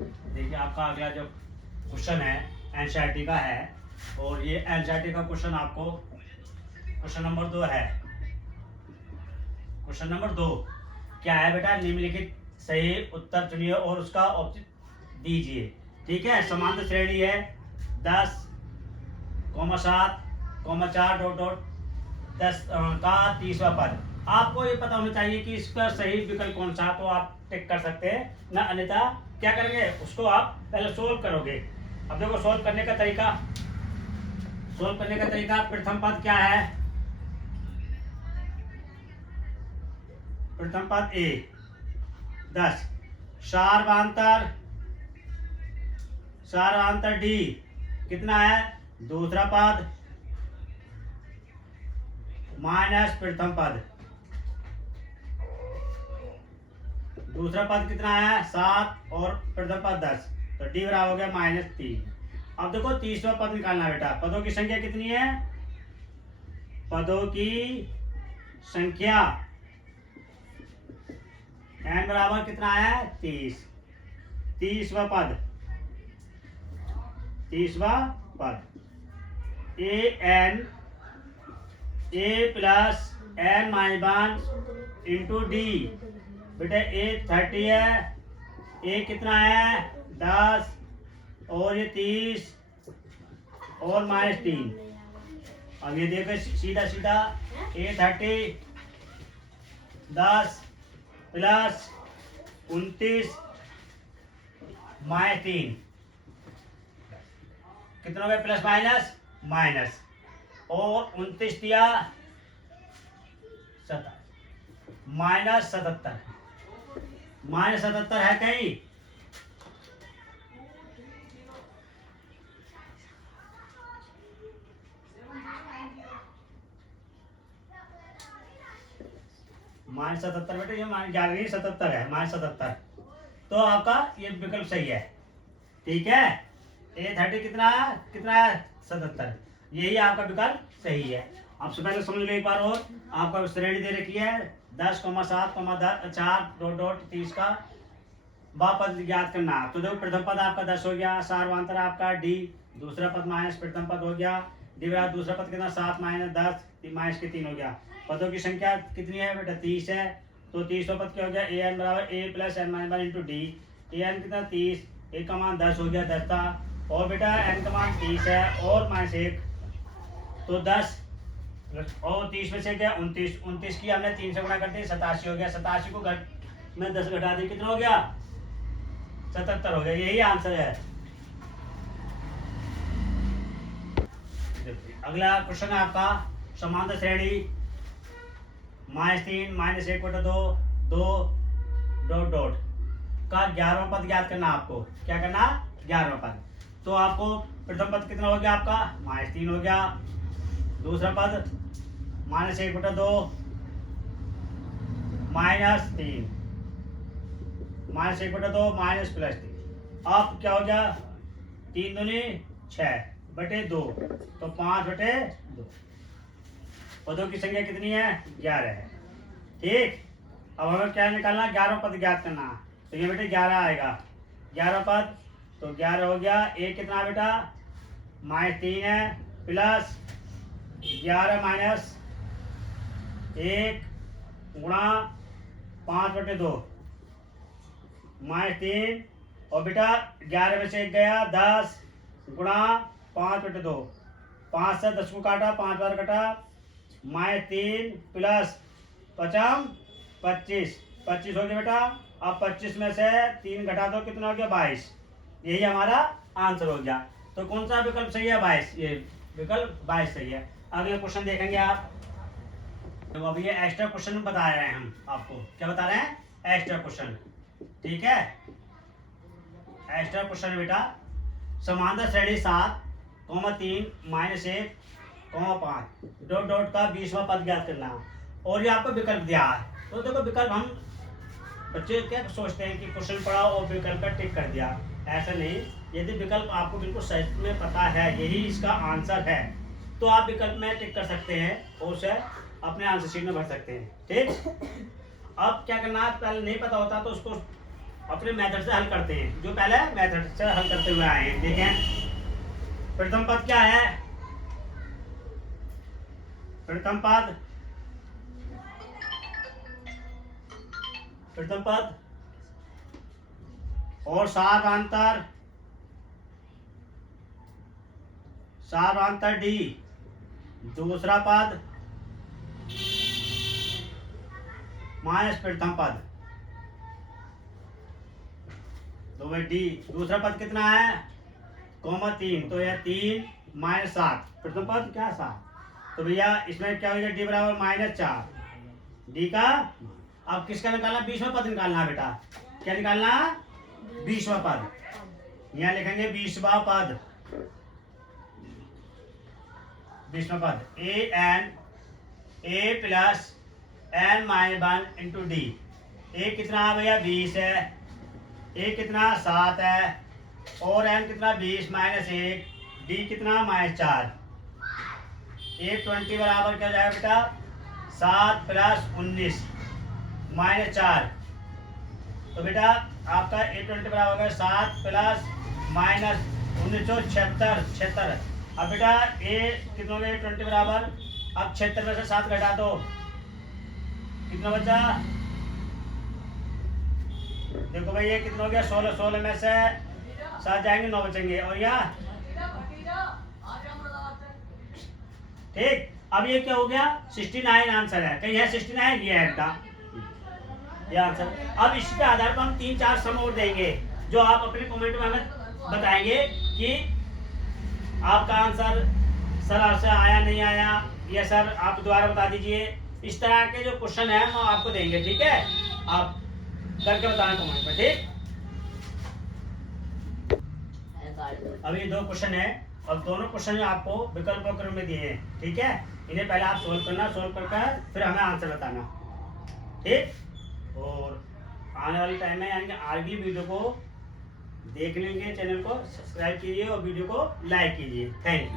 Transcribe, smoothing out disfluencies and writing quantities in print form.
देखिए आपका अगला जो क्वेश्चन है एनसीईआरटी का है, और ये एनसीईआरटी का क्वेश्चन आपको क्वेश्चन नंबर 2 है। क्वेश्चन नंबर 2 क्या है बेटा, निम्नलिखित सही उत्तर चुनिए और उसका ऑप्शन दीजिए। ठीक है, समांतर श्रेणी है 10,7,4 का 30वां पद। आपको ये पता होना चाहिए कि इसका सही विकल्प कौन सा, तो आप टिक कर सकते हैं ना, अन्यथा क्या करेंगे, उसको आप पहले सोल्व करोगे। अब देखो सोल्व करने का तरीका, प्रथम पद क्या है, प्रथम पद ए 10, सार्वांतर डी कितना है, दूसरा पद माइनस प्रथम पद, दूसरा पद कितना है 7 और प्रथम पद 10, तो डी बराबर हो गया -3। अब देखो तीसरा पद निकालना बेटा। पदों की संख्या कितनी है, पदों की संख्या n बराबर कितना है 30। तीसवा पद a plus n minus 1 into D. बेटा a 30 है, a कितना है 10 और ये 30 और -3। अब ये देखो सीधा सीधा a 30 10 प्लस 29 -3 कितना हो गया, प्लस माइनस और 29 दिया -77 है कहीं, -77 बेटे, ये -11 है -77, तो आपका ये विकल्प सही है। ठीक है, A30 कितना है 77, यही आपका विकल्प सही है। आपसे पहले समझ लो एक बार और, आपका श्रेणी दे रखी है 10,7,4 का पद ज्ञात करना। तो देखो प्रथम पद आपका 10 हो गया, सार्वांतर आपका डी, दूसरा पद माइनस प्रथम पद हो गया, दूसरा पद कितना 7 माइनस 10 -3 हो गया। पदों की संख्या कितनी है बेटा 30 है, तो 30वां पद क्या हो गया, ए एन बराबर a plus n minus 1 into D. A N कितना 30, ए का मान 10 हो गया 10 था, और बेटा n का मान 30 है और -1, तो 10 और 30 में से क्या 29 की हमने 3 से गुणा कर दी 87 हो गया, 87 को में 10 घटा दी कितना हो गया 77 हो गया, यही आंसर है। अगला क्वेश्चन है आपका समांतर श्रेणी -3 -1/2 2 डॉट का 11वां पद ज्ञात करना। आपको क्या करना, 11वां पद। तो आपको प्रथम पद कितना हो गया आपका -3 हो गया, दूसरा पद -1/2 -3 -1/2 +3। अब क्या हो गया 3 दूनी 6/2, तो 5/2। पदों की संख्या कितनी है 11 है। ठीक, अब हमें क्या निकालना, 11वां पद ज्ञात करना। तो ये बेटे 11 आएगा, 11 पद, तो 11 हो गया, a कितना बेटा -3 है, प्लस 11 माइनस 1 गुणा 5/2 -3, और बेटा 11 में से 1 गया 10 गुणा 5/2, 5 से 10 को काटा 5 बार कटा, -3 प्लस 25 हो गया बेटा। अब 25 में से 3 घटा दो कितना हो गया 22, यही हमारा आंसर हो गया। तो कौन सा विकल्प सही है 22, ये विकल्प 22 सही है। अगला क्वेश्चन देखेंगे आप, तो अब ये एक्स्ट्रा क्वेश्चन बता रहे हैं हम आपको, क्या बता रहे हैं, एक्स्ट्रा क्वेश्चन। ठीक है, एक्स्ट्रा क्वेश्चन बेटा समांतर श्रेणी 7,3 -1, 5 डॉट का 20वां पद ज्ञात करना, और ये आपको विकल्प दिया है। तो देखो विकल्प, हम बच्चे क्या सोचते हैं कि क्वेश्चन पढ़ा और विकल्प पर टिक कर दिया, ऐसा नहीं। यदि विकल्प आपको बिल्कुल सही में पता है यही इसका आंसर है, तो आप विकल्प में टिक कर सकते हैं और उसे अपने आंसर शीट में भर सकते हैं। ठीक, अब क्या करना है, पहले नहीं पता होता तो उसको अपने मेथड से हल करते हैं, जो पहले मेथड से हल करते हुए आए हैं। देखें प्रथम पद क्या है, प्रथम पद और सारांतर डी, दूसरा पद माइनस प्रथम पद, तो वह डी दूसरा पद कितना है, कोमा 3, तो यह 3 माइनस 7, प्रथम पद क्या 7, तो भैया इसमें क्या हो गया, डी बराबर -4, डी का अब किसका निकालना, 20वां पद निकालना बेटा, क्या निकालना, 20वां पद, यहाँ लिखेंगे 20वां पद, 20वां पद a plus n minus 1 into D, A कितना भैया 20 है, ए कितना 7 है, और n कितना 20 माइनस 1, डी कितना -4, ए 20 बराबर क्या जाएगा बेटा 7 प्लस 19 माइनस 4, तो बेटा आपका ए 20 बराबर होगा 7 प्लस माइनस 1976। अब बेटा ए कितना हो गया 20 बराबर, अब 76 में से 7 घटा दो, कितना बचा, देखो भाई ये कितना हो गया 16 में से 7 जाएंगे 9 बचेंगे, और यहाँ ठीक। अब ये क्या हो गया 69 आंसर है, कहीं है 69, ये है बेटा ये आंसर। अब इस पे आधार पर हम 3-4 सम और देंगे, जो आप अपने कमेंट में हमें बताएंगे कि आपका आंसर सर आपसे आया नहीं आया, या सर आप दोबारा बता दीजिए। इस तरह के जो क्वेश्चन है हम आपको देंगे, ठीक है, आप करके बताना कमेंट में, ठीक। अब ये 2 क्वेश्चन है, और दोनों क्वेश्चन आपको विकल्प क्रम में दिए हैं, ठीक है, इन्हें पहले आप सोल्व करना, सोल्व करके फिर हमें आंसर बताना, ठीक। और आने वाले टाइम में यानी आगे वीडियो को देख लेंगे, चैनल को सब्सक्राइब कीजिए और वीडियो को लाइक कीजिए। Thank you.